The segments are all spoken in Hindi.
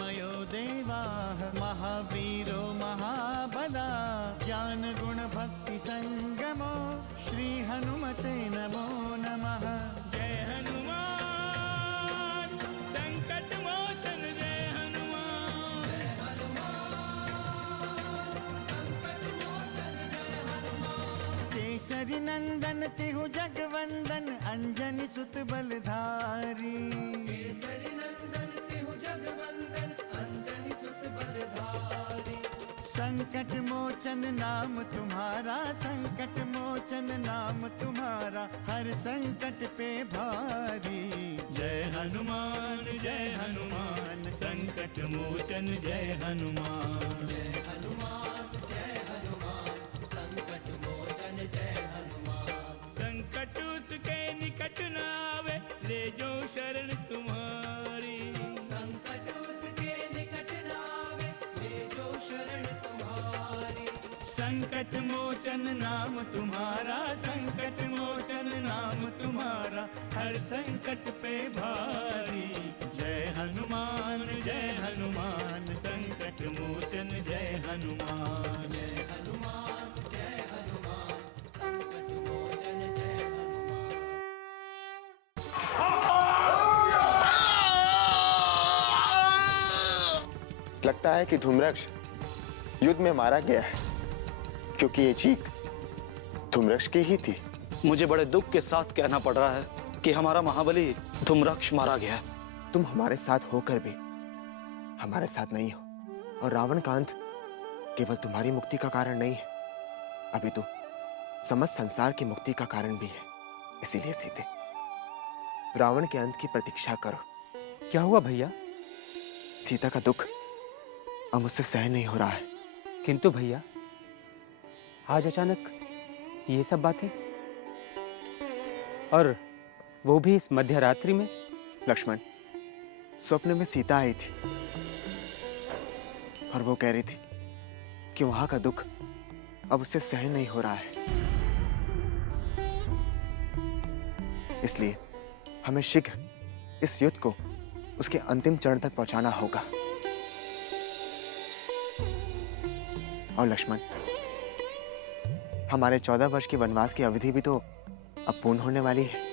तन्मयो देवाः महावीरो महाबला ज्ञान गुण भक्ति संगमो श्री हनुमते नमो नमः। जय हनुमान संकट मोचन जय हनुमान। जय हनुमान संकट मोचन जय हनुमान। केसरी नंदन तिहु जगवंदन अंजनी सुत बलधारी। केसरी नंदन तिहु जगवंदन अंजनी सुत बलधारी। संकट मोचन नाम तुम्हारा संकट मोचन नाम तुम्हारा हर संकट पे भारी। जय हनुमान संकट मोचन जय हनुमान। जय हनुमान संकट मोचन जय हनुमान। संकट उसके निकट न आवे ले जो शरण तुम्हारी। संकट उसके निकट न आवे ले जो शरण तुम्हारी। संकट मोचन नाम तुम्हारा संकट मोचन नाम तुम्हारा हर संकट पे भारी। जय हनुमान संकट मोचन जय हनुमान। जय हनुमान संकट मोचन जय हनुमान। लगता है कि धूम्रक्ष युद्ध में मारा गया है, क्योंकि ये चीख धूम्रक्ष की ही थी। मुझे बड़े दुख के साथ कहना पड़ रहा है कि हमारा महाबली धूम्रक्ष मारा गया है। तुम हमारे साथ होकर भी हमारे साथ नहीं हो, और रावण का अंत केवल तुम्हारी मुक्ति का कारण नहीं है, अभी तो समस्त संसार की मुक्ति का कारण भी है। इसीलिए सीते, रावण के अंत की प्रतीक्षा करो। क्या हुआ भैया? सीता का दुख अब मुझसे सहन नहीं हो रहा है। किंतु भैया, आज अचानक ये सब बातें, और वो भी इस मध्य रात्रि में? लक्ष्मण, स्वप्न में सीता आई थी और वो कह रही थी कि वहां का दुख अब उससे सहन नहीं हो रहा है। इसलिए हमें शीघ्र इस युद्ध को उसके अंतिम चरण तक पहुंचाना होगा। और लक्ष्मण, हमारे 14 वर्ष के वनवास की अवधि भी तो अब पूर्ण होने वाली है।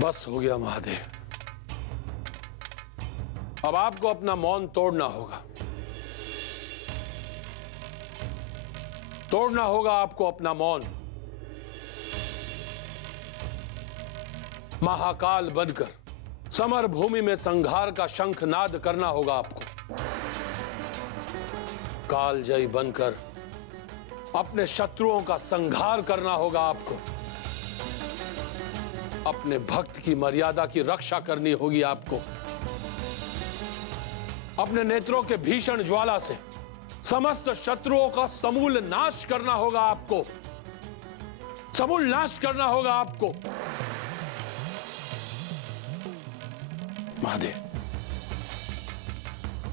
बस हो गया महादेव, अब आपको अपना मौन तोड़ना होगा। तोड़ना होगा आपको अपना मौन। महाकाल बनकर समर भूमि में संघार का शंखनाद करना होगा आपको। कालजयी बनकर अपने शत्रुओं का संघार करना होगा आपको। अपने भक्त की मर्यादा की रक्षा करनी होगी आपको। अपने नेत्रों के भीषण ज्वाला से समस्त शत्रुओं का समूल नाश करना होगा आपको। समूल नाश करना होगा आपको। महादेव,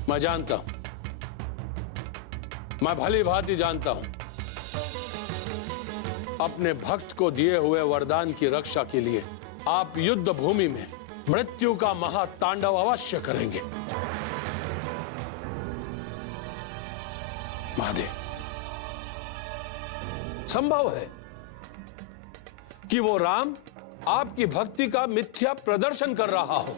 मैं जानता हूं, मैं भली भांति जानता हूं, अपने भक्त को दिए हुए वरदान की रक्षा के लिए आप युद्ध भूमि में मृत्यु का महातांडव अवश्य करेंगे। महादेव, संभव है कि वो राम आपकी भक्ति का मिथ्या प्रदर्शन कर रहा हो,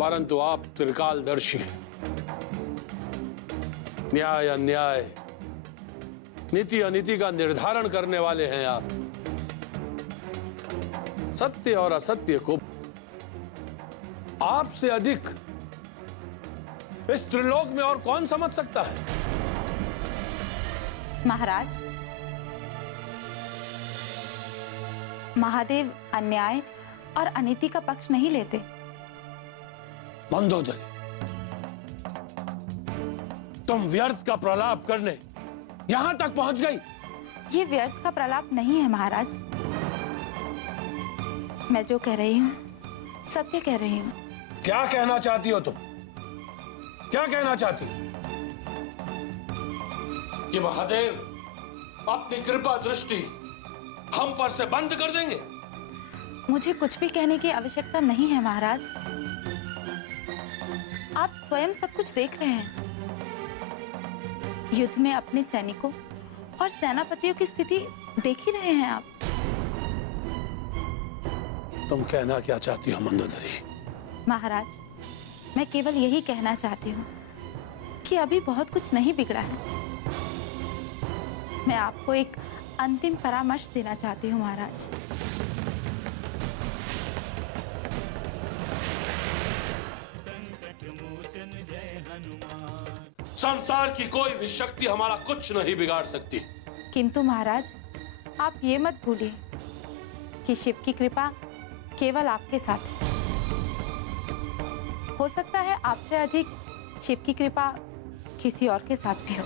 परंतु आप त्रिकालदर्शी हैं। न्याय अन्याय, नीति अनीति का निर्धारण करने वाले हैं आप। सत्य और असत्य को आपसे अधिक इस त्रिलोक में और कौन समझ सकता है? महाराज, महादेव अन्याय और अनीति का पक्ष नहीं लेते। मंदोदरी, तुम व्यर्थ का प्रलाप करने यहां तक पहुंच गई। ये व्यर्थ का प्रलाप नहीं है महाराज। मैं जो कह रही हूँ सत्य कह रही हूँ। क्या कहना चाहती हो तुम? क्या कहना चाहती हो? कि महादेव अपनी कृपा दृष्टि हम पर से बंद कर देंगे? मुझे कुछ भी कहने की आवश्यकता नहीं है महाराज। आप स्वयं सब कुछ देख रहे हैं। युद्ध में अपने सैनिकों और सेनापतियों की स्थिति देख ही रहे हैं आप। तुम कहना क्या चाहती हो मंदोदरी? महाराज, मैं केवल यही कहना चाहती हूँ कि अभी बहुत कुछ नहीं बिगड़ा है। मैं आपको एक अंतिम परामर्श देना चाहती हूँ महाराज। संसार की कोई भी शक्ति हमारा कुछ नहीं बिगाड़ सकती। किंतु महाराज, आप ये मत भूलिए कि शिव की कृपा केवल आपके साथ है। हो सकता है आपसे अधिक शिव की कृपा किसी और के साथ भी हो।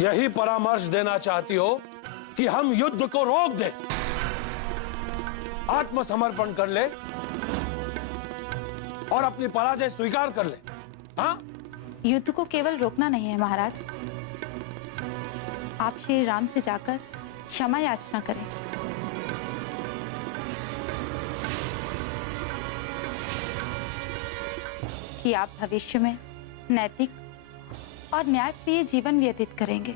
यही परामर्श देना चाहती हो कि हम युद्ध को रोक दें, आत्मसमर्पण कर ले और अपनी पराजय स्वीकार कर ले? हाँ? युद्ध को केवल रोकना नहीं है महाराज, आप श्री राम से जाकर क्षमा याचना करें। कि आप भविष्य में नैतिक और न्यायप्रिय जीवन व्यतीत करेंगे।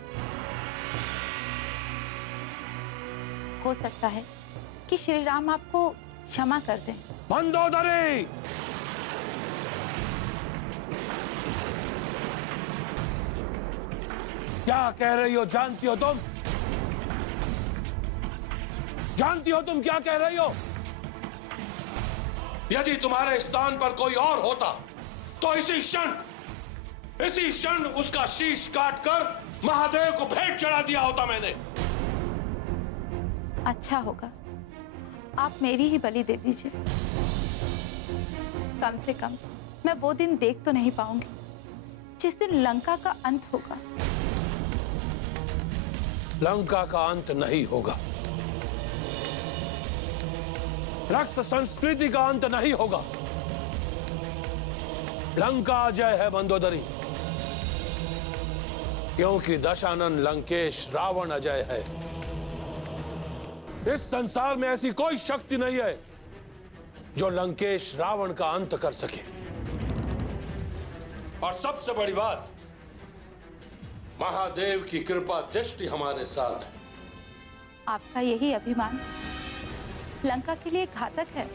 हो सकता है कि श्री राम आपको क्षमा कर दें। मंदोदरी, क्या कह रही हो? जानती हो तुम? जानती हो तुम क्या कह रही हो? यदि तुम्हारे स्थान पर कोई और होता तो इसी क्षण उसका शीश काटकर महादेव को भेंट चढ़ा दिया होता मैंने। अच्छा होगा आप मेरी ही बलि दे दीजिए। कम से कम मैं वो दिन देख तो नहीं पाऊंगी जिस दिन लंका का अंत होगा। लंका का अंत नहीं होगा, राक्षस संस्कृति का अंत नहीं होगा। लंका अजय है मंदोदरी, क्योंकि दशानन लंकेश रावण अजय है। इस संसार में ऐसी कोई शक्ति नहीं है जो लंकेश रावण का अंत कर सके। और सबसे बड़ी बात, महादेव की कृपा दृष्टि हमारे साथ है। आपका यही अभिमान लंका के लिए घातक है।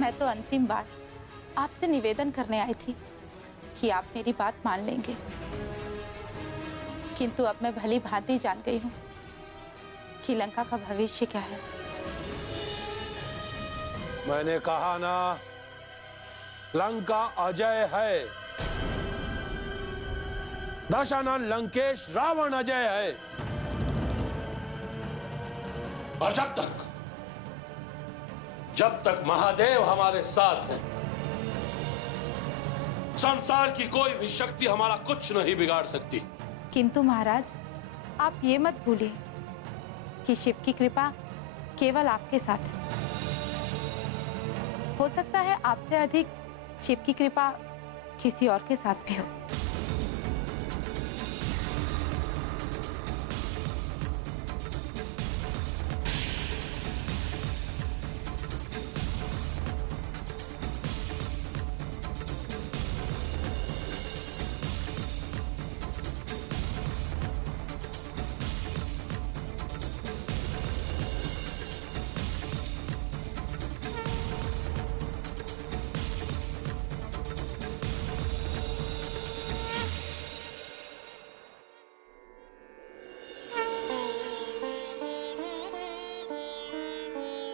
मैं तो अंतिम बार आपसे निवेदन करने आई थी कि आप मेरी बात मान लेंगे, किंतु अब मैं भली भांति जान गई हूं कि लंका का भविष्य क्या है। मैंने कहा ना, लंका अजय है। दशानन लंकेश रावण अजय है। और जब तक महादेव हमारे साथ है, संसार की कोई भी शक्ति हमारा कुछ नहीं बिगाड़ सकती। किंतु महाराज, आप ये मत भूलिए कि शिव की कृपा केवल आपके साथ है। हो सकता है आपसे अधिक शिव की कृपा किसी और के साथ भी हो।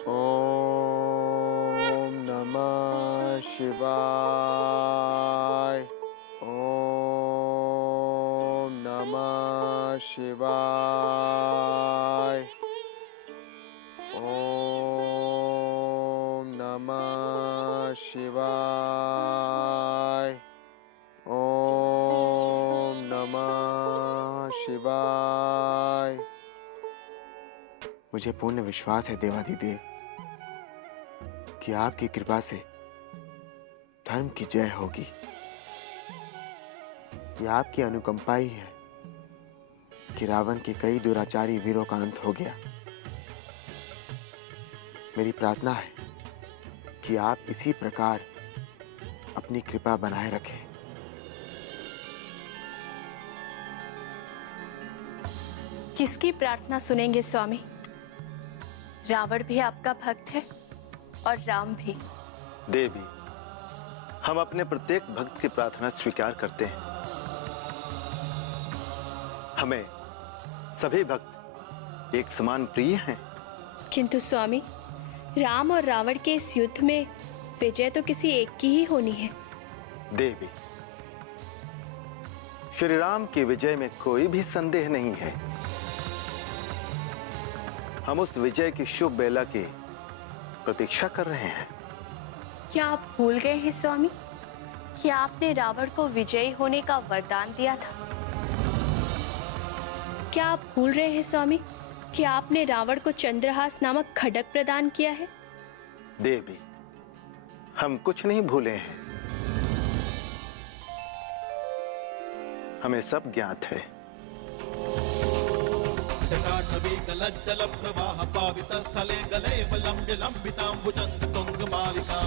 ओम नमः शिवाय। ओम नमः शिवाय। मुझे पूर्ण विश्वास है देवाधिदेव कि आपकी कृपा से धर्म की जय होगी। ये आपकी अनुकंपा ही है कि रावण के कई दुराचारी वीरों का अंत हो गया। मेरी प्रार्थना है कि आप इसी प्रकार अपनी कृपा बनाए रखें। किसकी प्रार्थना सुनेंगे स्वामी? रावण भी आपका भक्त है और राम भी। देवी, हम अपने प्रत्येक भक्त की प्रार्थना स्वीकार करते हैं। हमें सभी भक्त एक समान प्रिय हैं। किंतु स्वामी, राम और रावण के इस युद्ध में विजय तो किसी एक की ही होनी है। देवी, श्री राम की विजय में कोई भी संदेह नहीं है। हम उस विजय की शुभ बेला की प्रतीक्षा कर रहे हैं। क्या आप भूल गए हैं स्वामी कि आपने रावण को विजयी होने का वरदान दिया था? क्या आप भूल रहे हैं स्वामी कि आपने रावण को चंद्रहास नामक खड्ग प्रदान किया है? देवी, हम कुछ नहीं भूले हैं। हमें सब ज्ञात है। जटाटवीकलज्जल प्रवाह पावित स्थले गले लंब्य लंबितां भुजंग तुंग मालिकां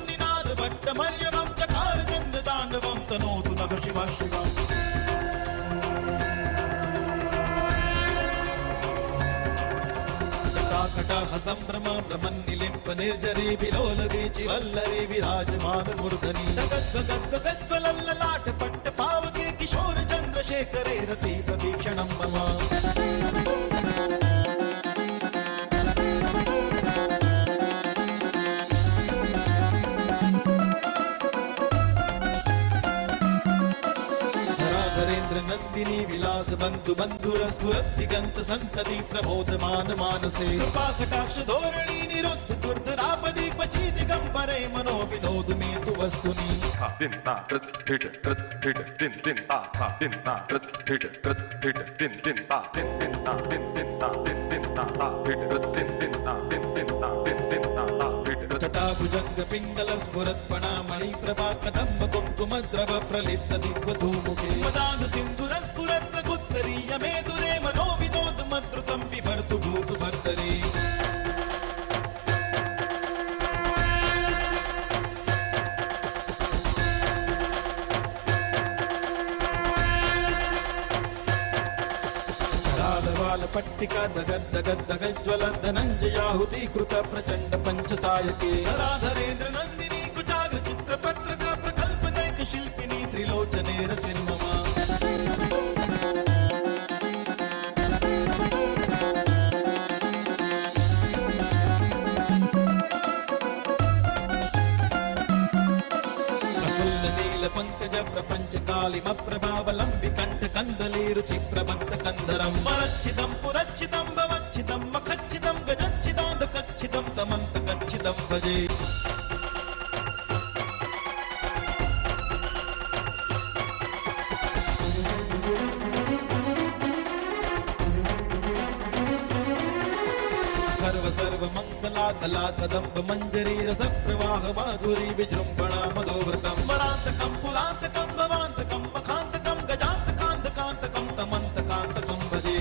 निनाद भट्ट मर्यवं चकार चंड तांडवं तनोतु नभ शिव शिवम्। जटाकटाह संभ्रम भ्रमन्निलिम्प निर्जरी विलोल वीचि वल्लरी विराजमान मूर्धनि गद्गद्गद्गज्ज्वलल्ललाट पट्ट पावके किशोर चंद्रशेखरे रति प्रतीक्षणं मम। नंदिनी विलास बंधु बंधुरस्फुरद्दिगंत संतति प्रबोधमान मानसे कृपा कटाक्ष धोरणी निरुद्ध दुर्धरापदी क्वचि दिगंबरे मनो विनोद में तु वस्तुनि। दिन्ना कृत हिट कृत हिट दिन दिन ता था दिन्ना कृत हिट कृत हिट दिन दिन ता दिन दिन ता दिन दिन ता दिन दिन ता हिट कृत दिन दिन ता दिन दिन ता दिन दिन ता हिट कृत। जटा भुजंग पिंगल स्फुरत पणा मणि प्रभा कदम्ब कुंकुम द्रव प्रलिप्त दिग्वधू मुखे मदान सिंधुर स्फुरत उत्तरीय मेदुरे मनो विनोद मद्रुतं विभर्तु भूत भर्तरे। पट्टिका दगद दगद दगज्ज्वल धनंजयाहुति कृत प्रचंड पंचसायके राधरेन्द्र नंदिनी कुचाग्र चित्र पत्रका प्रकल्पनैक शिल्पिनी त्रिलोचने रतिर्ममा। पंकज प्रपंच कालिम प्रभावलंबि कंठ कंदली रुचि प्रबंध कंदरम मरच्छिदं पुरच्छिदं भवच्छिदं मखच्छिदं गजच्छिदांधकच्छिदं तमंत कच्छिदं भजे। सर्व मंगला कला कदंब मंजरी रस प्रवाह माधुरी विजृंभणा मधोव्रतम मरांतकम पुरांतकम भवांतकम मखांतकम गजांतकांतकांतकम तमंतकांतकम भजे।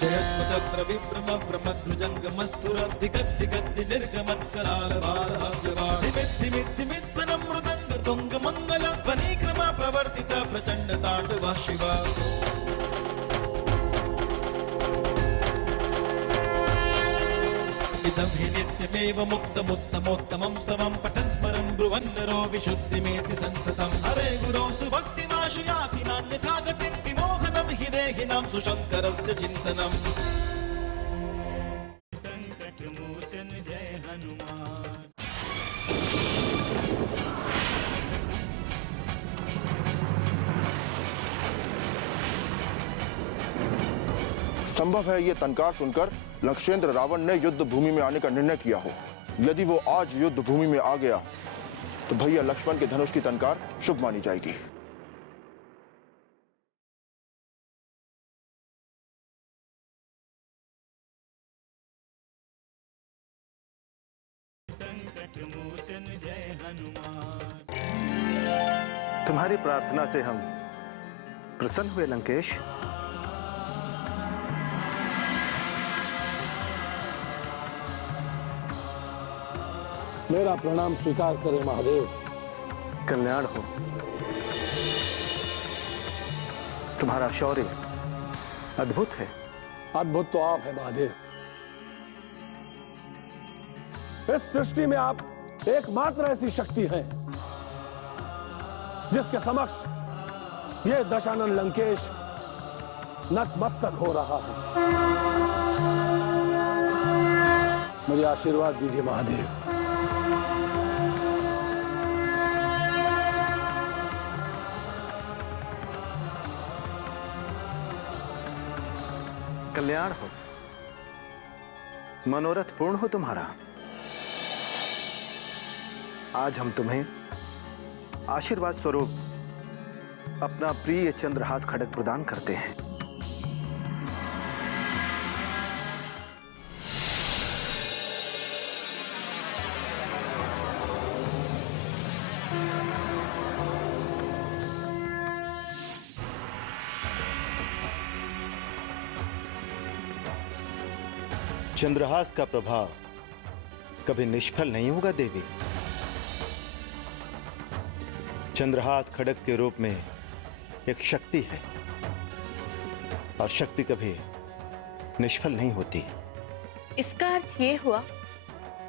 जयत्मदग्र विभ्रम ब्रह्मध्वजंग मस्तुर दिगद दिगद निर्गमत कराल भारहव्यवा धिमिद्धिमिद्धिमिद्वनं मृदंग तुंग मंगल वनीक्रमा प्रवर्तित प्रचंड तांडवा शिवा। इदं हि नित्यमेव मुक्तमुत्तमोत्तमं स्तवं पठन् स्मरन् ब्रुवन् नरो विशुद्धिमेति सन्ततं हरे गुरौ सुभक्तिमाशु याति नान्यथा गतिं विमोहनं हि देहिनां सुशङ्करस्य चिन्तनम्। संकट मोचन जय हनुमान। संभव है ये तनकार सुनकर लक्षेंद्र रावण ने युद्ध भूमि में आने का निर्णय किया हो। यदि वो आज युद्ध भूमि में आ गया तो भैया लक्ष्मण के धनुष की टंकार शुभ मानी जाएगी। तुम्हारी प्रार्थना से हम प्रसन्न हुए लंकेश। मेरा प्रणाम स्वीकार करें महादेव। कल्याण हो। तुम्हारा शौर्य अद्भुत है। अद्भुत तो आप है महादेव। इस सृष्टि में आप एकमात्र ऐसी शक्ति हैं जिसके समक्ष यह दशानन लंकेश नतमस्तक हो रहा है। मुझे आशीर्वाद दीजिए महादेव। कल्याण हो। मनोरथ पूर्ण हो तुम्हारा। आज हम तुम्हें आशीर्वाद स्वरूप अपना प्रिय चंद्रहास खड्ग प्रदान करते हैं। चंद्रहास का प्रभाव कभी निष्फल नहीं होगा देवी। चंद्रहास खड्ग के रूप में एक शक्ति है और शक्ति कभी निष्फल नहीं होती। इसका अर्थ ये हुआ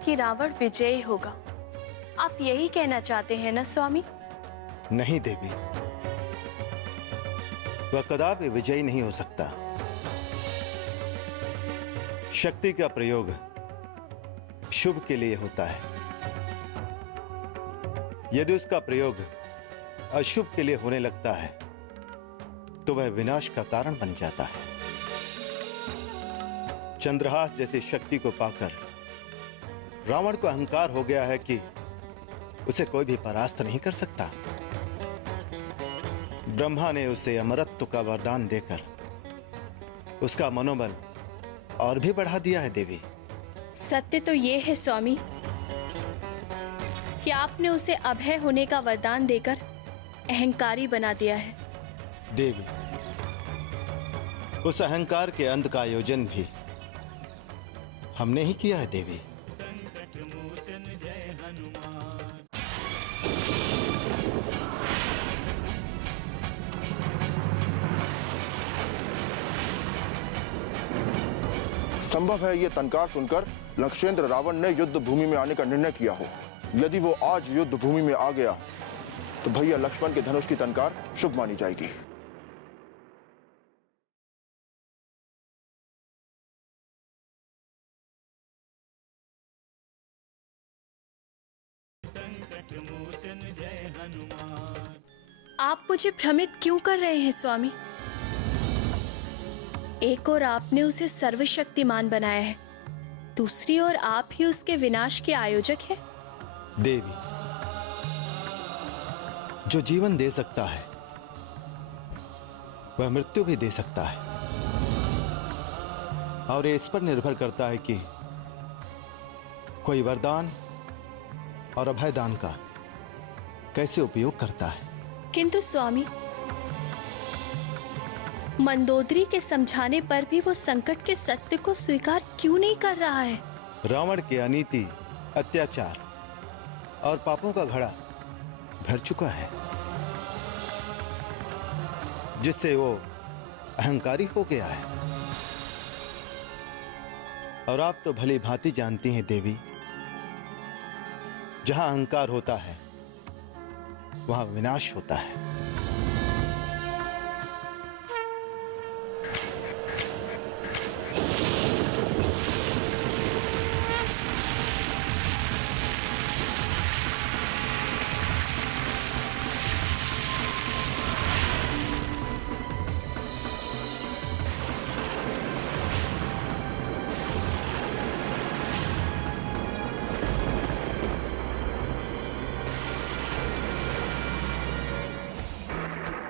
कि रावण विजयी होगा। आप यही कहना चाहते हैं ना स्वामी? नहीं देवी, वह कदापि विजयी नहीं हो सकता। शक्ति का प्रयोग शुभ के लिए होता है। यदि उसका प्रयोग अशुभ के लिए होने लगता है तो वह विनाश का कारण बन जाता है। चंद्रहास जैसी शक्ति को पाकर रावण को अहंकार हो गया है कि उसे कोई भी परास्त नहीं कर सकता। ब्रह्मा ने उसे अमरत्व का वरदान देकर उसका मनोबल और भी बढ़ा दिया है देवी। सत्य तो ये है स्वामी कि आपने उसे अभय होने का वरदान देकर अहंकारी बना दिया है। देवी, उस अहंकार के अंत का आयोजन भी हमने ही किया है देवी। संभव है ये तनकार सुनकर लक्षेंद्र रावण ने युद्ध भूमि में आने का निर्णय किया हो। यदि वो आज युद्ध भूमि में आ गया तो भैया लक्ष्मण के धनुष की टंकार शुभ मानी जाएगी। आप मुझे भ्रमित क्यों कर रहे हैं स्वामी? एक ओर आपने उसे सर्वशक्तिमान बनाया है, दूसरी ओर आप ही उसके विनाश के आयोजक हैं। देवी, जो जीवन दे सकता है वह मृत्यु भी दे सकता है, और ये इस पर निर्भर करता है कि कोई वरदान और अभयदान का कैसे उपयोग करता है। किंतु स्वामी, मंदोदरी के समझाने पर भी वो संकट के सत्य को स्वीकार क्यों नहीं कर रहा है? रावण के अनीति, अत्याचार और पापों का घड़ा भर चुका है, जिससे वो अहंकारी हो गया है। और आप तो भली भांति जानती हैं देवी, जहां अहंकार होता है वहां विनाश होता है।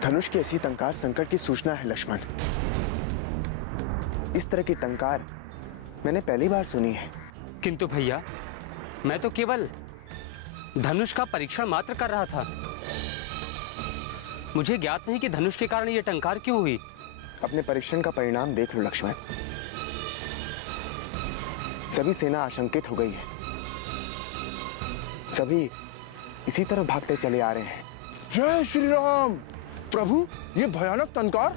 धनुष की ऐसी टंकार संकट की सूचना है लक्ष्मण। इस तरह की टंकार मैंने पहली बार सुनी है। किंतु भैया, मैं तो केवल धनुष का परीक्षण मात्र कर रहा था। मुझे ज्ञात नहीं कि धनुष के कारण यह टंकार क्यों हुई। अपने परीक्षण का परिणाम देख लो लक्ष्मण। सभी सेना आशंकित हो गई है। सभी इसी तरफ भागते चले आ रहे हैं। जय श्री राम। प्रभु, ये भयानक टंकार।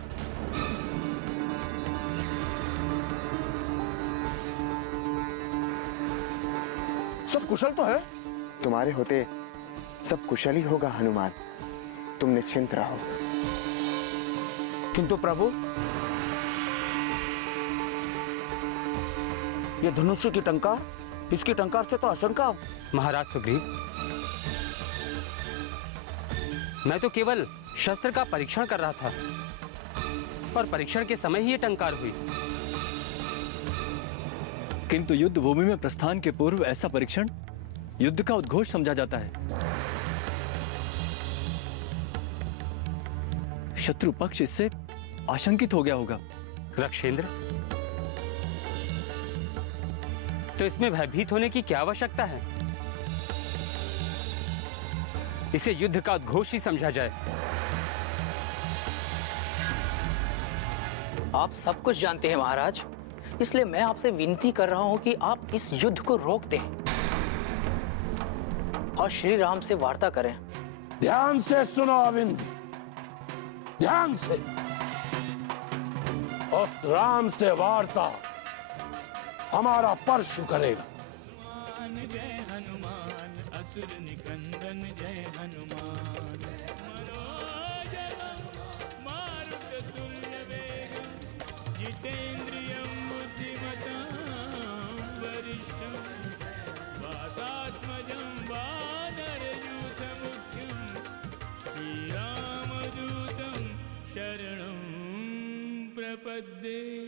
सब कुशल तो है? तुम्हारे होते सब कुशल ही होगा हनुमान, तुम निश्चिंत रहो। किंतु प्रभु, ये धनुष्य की टंकार, इसकी टंकार से तो आशंका। महाराज सुग्रीव, मैं तो केवल शस्त्र का परीक्षण कर रहा था और परीक्षण के समय ही ये टंकार हुई। किंतु युद्ध भूमि में प्रस्थान के पूर्व ऐसा परीक्षण युद्ध का उद्घोष समझा जाता है। शत्रु पक्ष इससे आशंकित हो गया होगा। रक्षेंद्र, तो इसमें भयभीत होने की क्या आवश्यकता है? इसे युद्ध का उद्घोष ही समझा जाए। आप सब कुछ जानते हैं महाराज, इसलिए मैं आपसे विनती कर रहा हूं कि आप इस युद्ध को रोक दें और श्री राम से वार्ता करें। ध्यान से सुनो अविंद, ध्यान से। उस राम से वार्ता हमारा परशु करेगा। जय हनुमान, असुर निकंदन जय हनुमान। मारुततुल्य वेगं, जितेन्द्रियं बुद्धिमतां वरिष्ठं, वातात्मजं वानरयूथमुख्यं, श्रीरामदूतं शरणं प्रपद्ये।